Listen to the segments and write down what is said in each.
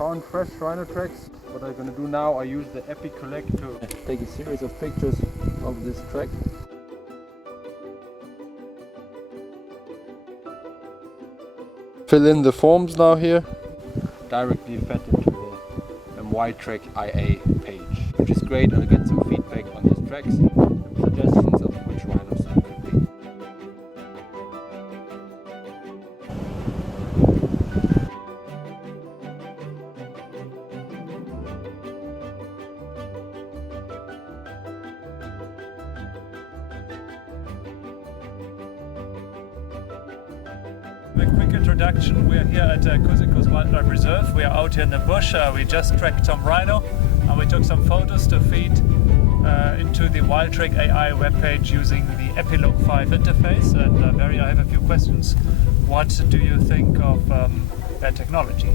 found fresh rhino tracks. What I'm going to do now, I use the Epi Collect to take a series of pictures of this track. Fill in the forms now here. Directly fed into the WildtrackAI page, which is great. I'll get some feedback on these tracks and suggestions of which rhinos it could be. A quick introduction. We are here at Kuzikus Wildlife Reserve. We are out here in the bush. We just tracked some rhino and we took some photos to feed into the WildtrackAI webpage using the Epilogue 5 interface. And Barry, I have a few questions. What do you think of that technology?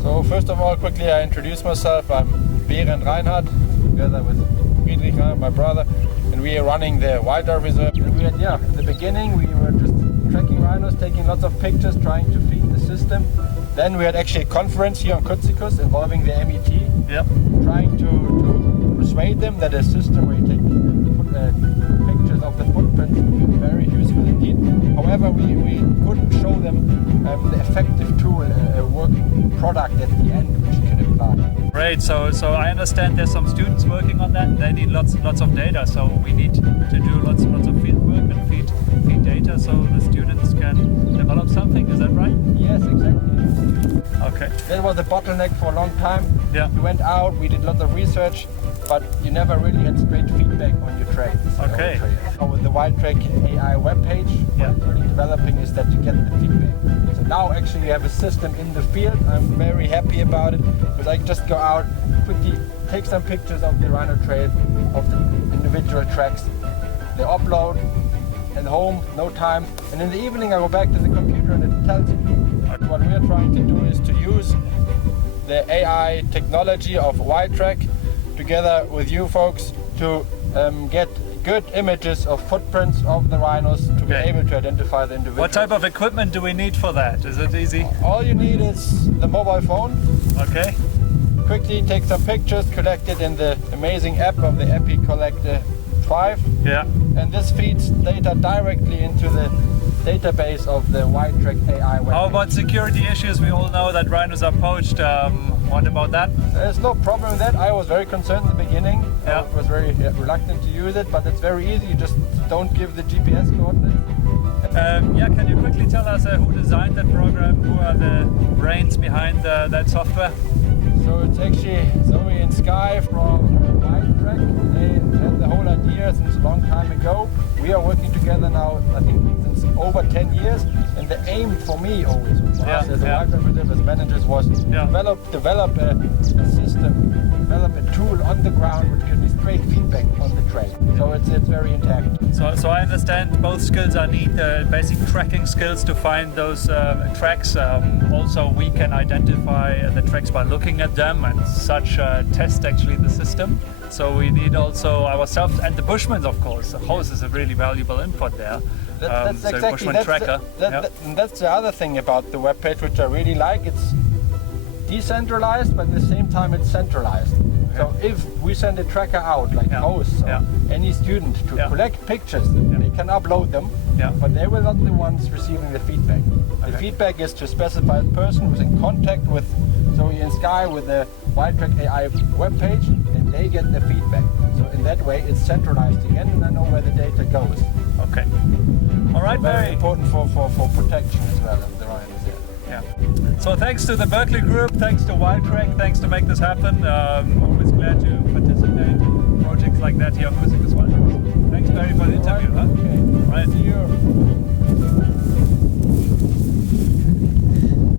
So first of all, quickly I introduce myself. I'm Berend Reinhardt, together with Friedrich, my brother, and we are running the Wildlife Reserve. And we had, at the beginning we were just tracking rhinos, taking lots of pictures, trying to feed the system. Then we had actually a conference here on Kuzikus involving the MET, trying to persuade them that a system where you take pictures of the footprint would be very useful indeed. However, we couldn't show them the effective tool, a working product at the end which you can apply. Great, so I understand there's some students working on that. They need lots of data, so we need to do lots of field work and feed data so the students can develop something. Is that right? Yes, exactly. Okay. That was a bottleneck for a long time. Yeah. We went out, we did lots of research, but you never really had straight feedback on your tracks. Okay. So with the WildtrackAI webpage, what it's really developing is that you get the feedback. So now actually you have a system in the field. I'm very happy about it because I can just go out, quickly take some pictures of the rhino trail, of the individual tracks. They upload and home, no time. And in the evening I go back to the computer and it tells me. What we are trying to do is to use the AI technology of WildTrack together with you folks to get good images of footprints of the rhinos to be able to identify the individuals. What type of equipment do we need for that? Is it easy? All you need is the mobile phone. Okay. Quickly take some pictures, collect it in the amazing app of the Epi Collect 5. Yeah. And this feeds data directly into the database of the WildtrackAI webpage. How about security issues? We all know that rhinos are poached. What about that? There's no problem with that. I was very concerned in the beginning. Yeah. I was very reluctant to use it, but it's very easy. You just don't give the GPS coordinates. Can you quickly tell us who designed that program? Who are the brains behind that software? So it's actually Zoe and Sky from WildTrack. They had the whole idea since a long time ago. We are working together now, I think, since over 10 years. And the aim for me always, for us as a wildlife reserve, as managers, was develop a system, develop a tool on the ground which gives me straight feedback on the trail. So it's very intact. So I understand both skills are needed, basic tracking skills to find those tracks. Also we can identify the tracks by looking at them and such test actually the system. So we need also ourselves and the Bushmen, of course. The host is a really valuable input there. That's exactly tracker. That's the other thing about the webpage which I really like. It's decentralized, but at the same time it's centralized. Okay. So if we send a tracker out, like hosts or any student, to collect pictures, they can upload them, but they will not be the ones receiving the feedback. The feedback is to a specified person who's in contact with Zoe and Sky with the WildtrackAI webpage, and they get the feedback. So in that way it's centralized again, and I know where the data goes. Okay. All right, very important for protection as well of the rhinos. So thanks to the Berkeley Group, thanks to WildTrack, thanks to make this happen. Always glad to participate in projects like that here on Kuzikus Wildlife. Thanks Barry for the interview. Okay. Right. See you.